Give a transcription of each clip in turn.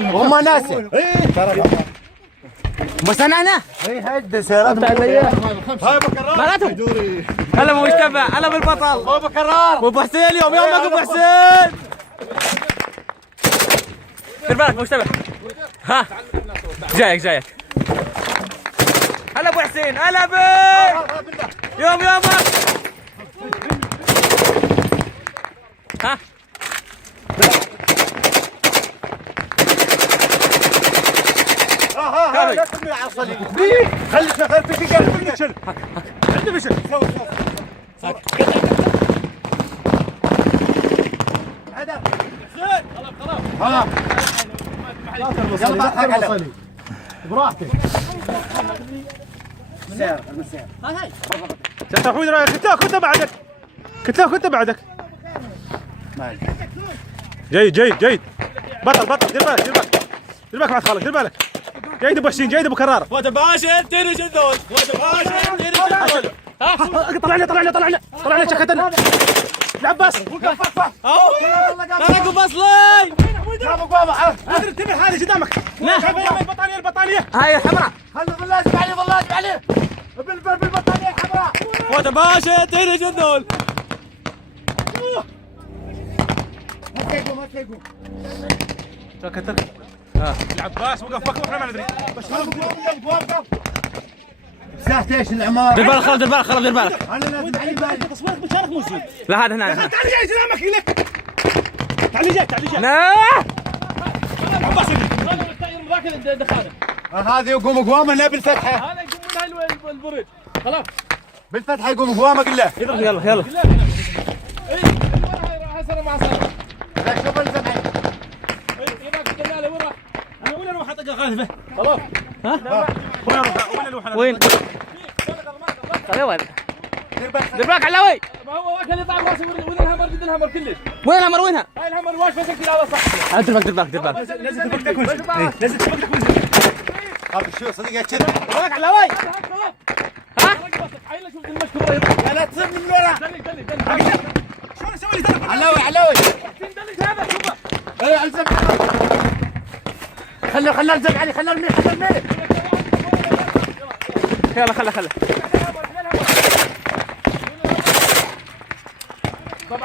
هم ناس بس انا هيد سيارات هاي بكرار هلا ابو مجتبى هلا ابو البطل ابو بكرار ابو حسين اليوم يومك ابو حسين دير بالك ابو مجتبى ها جايك هلا ابو حسين هلا بك يومك ها لا ترمي على الصليب خلي شغال في دقيقة شل عندي بشل هذا خلاص ها يلا حق على براحتك مسير هاي شفت اخوي رايك كنت بعدك جيد بطل دير بالك مع خالك دير بالك جيد ابو حسين جيد ابو كرار فوت باشا تنج الذول ها طلع لي شكتنا العباس اهو انا قبص لي يا ابو قوامه انتبه هذه قدامك البطانيه هاي الحمراء خلوا بالله عليه بالبطانيه الحمراء فوت باشا تنج الذول ما تقوم ترك العباس وقف احنا ما ندري بس وقف ساحت ايش العمار دير بالك خالد دير بالك انا لازم علي بالي تصويرك بشارك موجود لا هذا هنا تعال جاي قدامك لك تعال جاي لا عباس الراكب دخانه هذا يقوم قوامه لا بالفتحه هذا يقوم من هاي البرج خلاص بالفتحه يقوم قوامه قل له يلا اي حسن مع سلام لا شوف الفتحه وين اروح اطق غالبه خلاص ها وين وين دير بالك علاوي ما هو واكل يطلع براسه وين الهمر جد الهمر كلش وين الهمر وينها هاي الهمر واش فسكت على صح دير بالك لازم تفكك هذا شو صديقي كذا بالك علاوي ها عيل شوف المشكله لا تصير من ورا دلي شلون اسوي لي علاوي دلي هذا شوفه اي الزم خلنا الزق عليه خلنا الميل يلا خله طب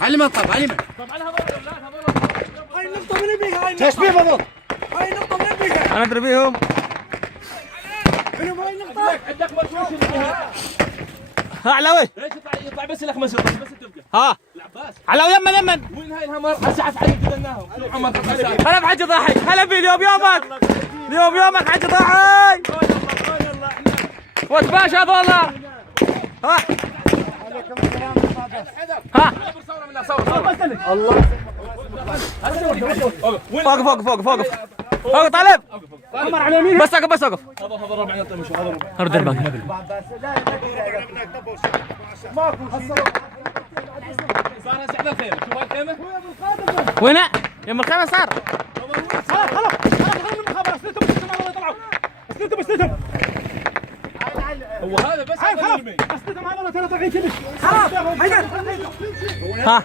علي من طب علي من هاي النقطة من بيها هاي تشبيه بالضبط هاي النقطة من بيها انا ادري بيهم هاي النقطة عندك مرشوش ها علاوي ليش يطلع بس الاخماس بس تبقى ها العباس علاوي يمن وين هاي الهمر اسعف علي قدرناهم هلا بحجي ضاحي هلا بي اليوم يومك حجي ضاحي فوت باشا والله ها الله فوق طالب بس اقف هذا ربعنا طيب شو هذا ربع هذا الباقي صار هسه الخيمه شوف الخيمه وين يم الخيمه صار خلاص استلتم هو هذا بس استلتم هذا ترى طالعين كلش خلاص ها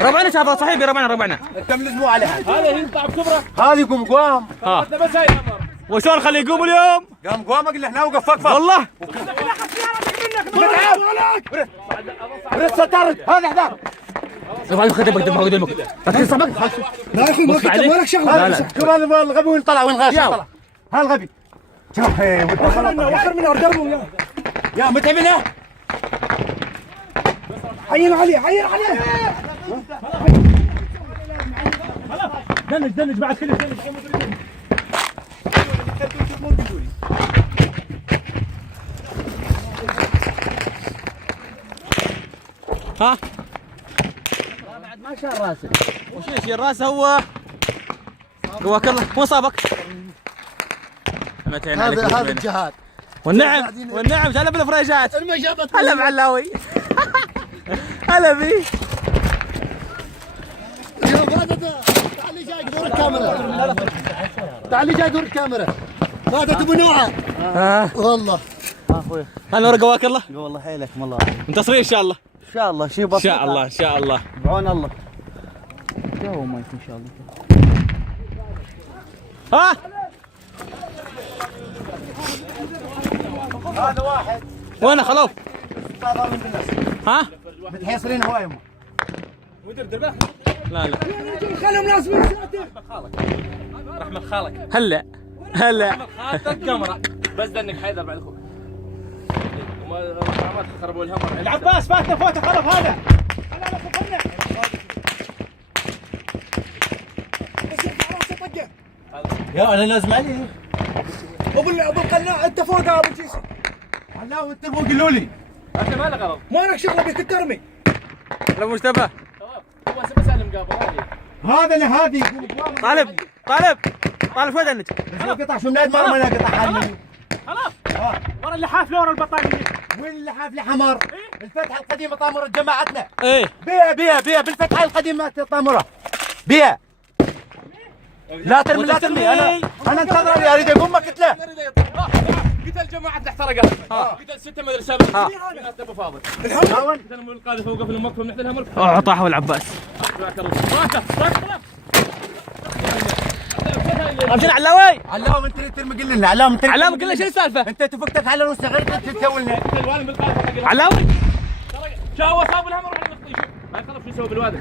ربعنا هذا صحيح ربعنا انت ملزموا على هذا يطلع بكبره هذا يقوم قوام بس هاي الامر وشلون خليه يقوم اليوم قام قل هنا وقف فقفه والله برد ستار هذا احذر يبغى يخدمك دمك لكن صبك لا يا اخوي ما لك شغله شوف هذا الغبي وين طلع وين غاش طلع ها الغبي شوف وخر منه ودربه يا متعبنا عين عليه دنج بعد كل ها بعد ما شال راسه وش يشيل راسه هو قواك الله وين صابك؟ هذا الجهاد والنعم هلا بالفريجات هلا بعلاوي هلا بي تعالي جاي دور الكاميرا هذا تبو نوعه والله اخوي. انا ورقه واك الله. والله حيلكم الله. منتصرين ان شاء الله. ان شاء الله شيء بسيط. ان شاء الله ان شاء الله. بعون الله. جو ما ان شاء الله. ها هذا واحد وين خلوف؟ هذا من الناس ها متحيصرين هوايهم. لا لا خلهم ناس من رحمة خالك هلا هلا خالك الكاميرا بس دنك حيدر بعد اخوك ما تخربوا الهمر. العباس فاتنا فوته خلف هذا. يا انا لازم عليه. ابو القناع انت فوق ابو جيسي. علاوي انت فوق قولوا لي. انت ما له غلط. ما لك شغله بك ترمي. لو مشتبه هو بسالم قابل هذا هذه طالب طالب طالب وين عندك؟ قطع شو مناد ما قطع حالنا. خلاص ورا اللحاف ورا البطانيه. وين اللحاف لحمر؟ الفتحه القديمه طامره جماعتنا. ايه بيها بالفتحه القديمه طامره. بيها. لا ترمي لا ترمي انا انتظر يا اريد اقوم كتله. قتل جماعة احترقت. قتل 6 مدري 7 بنات ابو فاضل. قتل من القاذف فوق في الموقف من نحن الملك. طاحوا العباس. امشي علاوي. علام انت اللي ترمي قل لنا علام انت علام قلنا شو السالفه؟ انت تفكتك على روسك غير تسوي لنا. الوالد بالقاذف. علاوي جاوا صاب الهمر وراح نخطي. شوف ما يخالف شو يسوي بالوادي.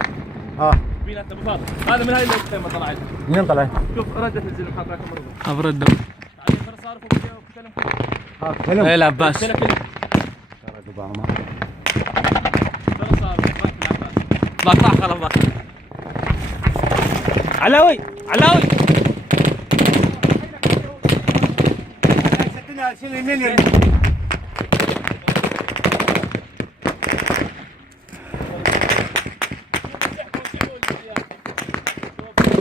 بينات ابو فاضل. هذا من هاي اللي ما طلعت. منين طلع؟ شوف ردت الزلم حاط لك مرضى. ابرد صار فوق كلام. ايه العباس بطلع خلاص بطلع. علاوي علاوي شيل اليمين